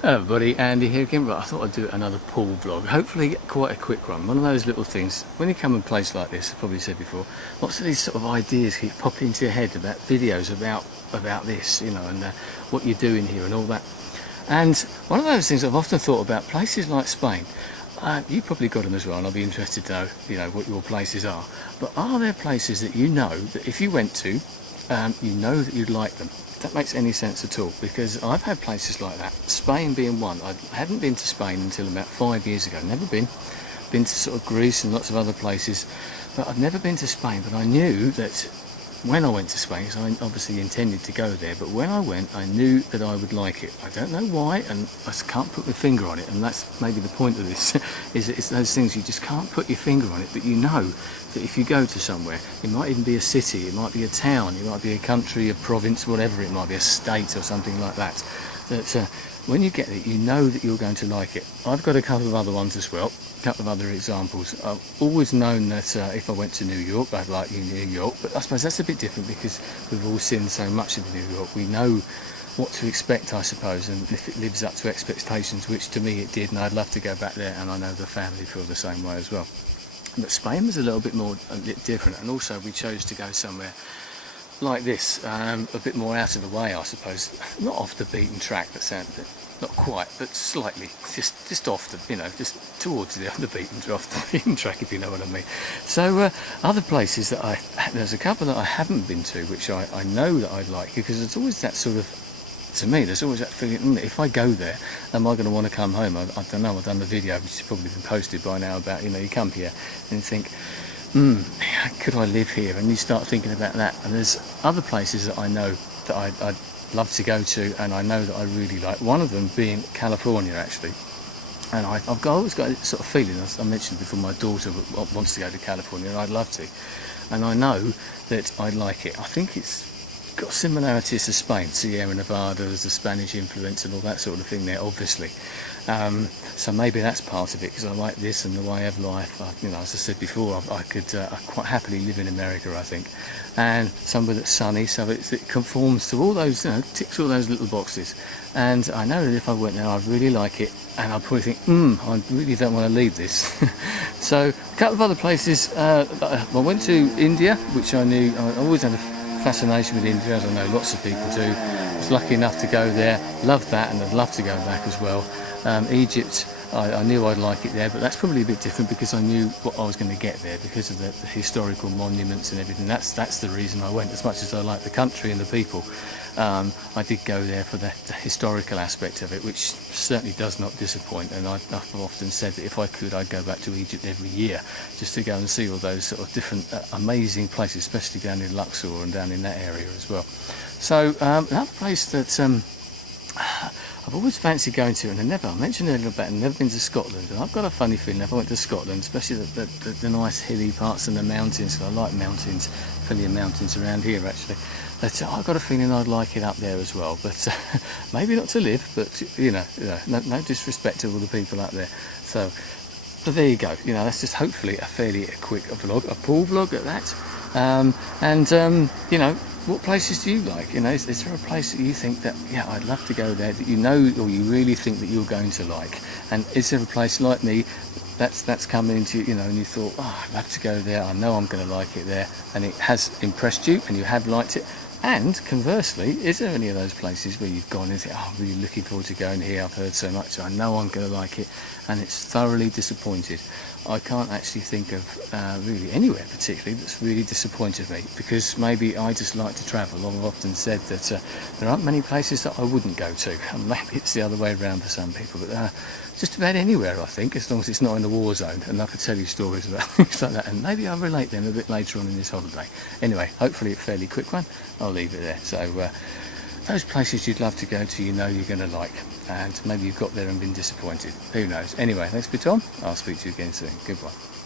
Hello everybody, Andy here again. Right, I thought I'd do another pool vlog. Hopefully quite a quick one. One of those little things, when you come in a place like this, I've probably said before, lots of these sort of ideas keep popping into your head about videos about this, you know, and what you're doing here and all that. And one of those things I've often thought about, places like Spain, you've probably got them as well, and I'll be interested to know, you know, what your places are. But are there places that you know that if you went to, you know that you'd like them? If that makes any sense at all, because I've had places like that, Spain being one. I hadn't been to Spain until about 5 years ago. Never been to sort of Greece and lots of other places, but I've never been to Spain. But I knew that when I went to Spain, because I obviously intended to go there, but when I went I knew that I would like it. I don't know why, and I just can't put my finger on it, and that's maybe the point of this, is that it's those things you just can't put your finger on it, but you know that if you go to somewhere, it might even be a city, it might be a town, it might be a country, a province, whatever, it might be a state or something like that, that when you get there, you know that you're going to like it. I've got a couple of other ones as well, a couple of other examples. I've always known that if I went to New York, I'd like New York, but I suppose that's a bit different because we've all seen so much of New York. We know what to expect, I suppose, and if it lives up to expectations, which to me it did, and I'd love to go back there, and I know the family feel the same way as well. But Spain was a little bit more different, and also we chose to go somewhere like this, a bit more out of the way, I suppose, not off the beaten track, not quite, but slightly, just off the, you know, just towards the beaten track, if you know what I mean. So other places that there's a couple that I haven't been to, which I know that I'd like, because there's always that sort of, to me, there's always that feeling, if I go there, am I going to want to come home? I don't know, I've done the video, which has probably been posted by now, about, you know, you come here and you think, could I live here? And you start thinking about that. And there's other places that I know that I'd love to go to, and I know that I really like. One of them being California, actually. And I've always got this sort of feeling, as I mentioned before, my daughter wants to go to California, and I'd love to. And I know that I'd like it. I think it's got similarities to Spain, Sierra Nevada, there's the Spanish influence and all that sort of thing there, obviously. So maybe that's part of it, because I like this and the way of life. You know, as I said before, I could quite happily live in America, I think, and somewhere that's sunny, so it conforms to all those, you know, ticks all those little boxes. And I know that if I went there, I'd really like it, and I'd probably think, I really don't want to leave this. So a couple of other places. I went to India, which I knew, I always had a fascination with India, as I know lots of people do. I was lucky enough to go there, loved that, and I'd love to go back as well. Egypt, I knew I'd like it there, but that's probably a bit different because I knew what I was going to get there, because of the historical monuments and everything. That's the reason I went. As much as I like the country and the people, I did go there for the historical aspect of it, which certainly does not disappoint. And I've often said that if I could, I'd go back to Egypt every year just to go and see all those sort of different amazing places, especially down in Luxor and down in that area as well. So another place that I've always fancied going to, and I mentioned earlier about never been to Scotland, and I've got a funny feeling if I went to Scotland, especially the nice hilly parts and the mountains, because I like mountains, plenty of mountains around here actually, that I've got a feeling I'd like it up there as well, but maybe not to live, but you know, no disrespect to all the people up there. So there you go, you know, that's just hopefully a fairly quick vlog, a pool vlog at that. You know, what places do you like? You know, is there a place that you think that, yeah, I'd love to go there, that you know, or you really think that you're going to like? And is there a place like me that's come into, you know, and you thought, I'd love to go there, I know I'm going to like it there, and it has impressed you and you have liked it? And conversely, is there any of those places where you've gone and think, I'm really looking forward to going here, I've heard so much, I know I'm going to like it, and it's thoroughly disappointed? I can't actually think of really anywhere particularly that's really disappointed me, because maybe I just like to travel. I've often said that there aren't many places that I wouldn't go to, and maybe it's the other way around for some people, but just about anywhere, I think, as long as it's not in the war zone, and I could tell you stories about things like that, and maybe I'll relate them a bit later on in this holiday. Anyway, hopefully a fairly quick one. I'll leave it there. So those places you'd love to go to, you know you're going to like, and maybe you've got there and been disappointed. Who knows? Anyway, thanks for your time. I'll speak to you again soon. Goodbye.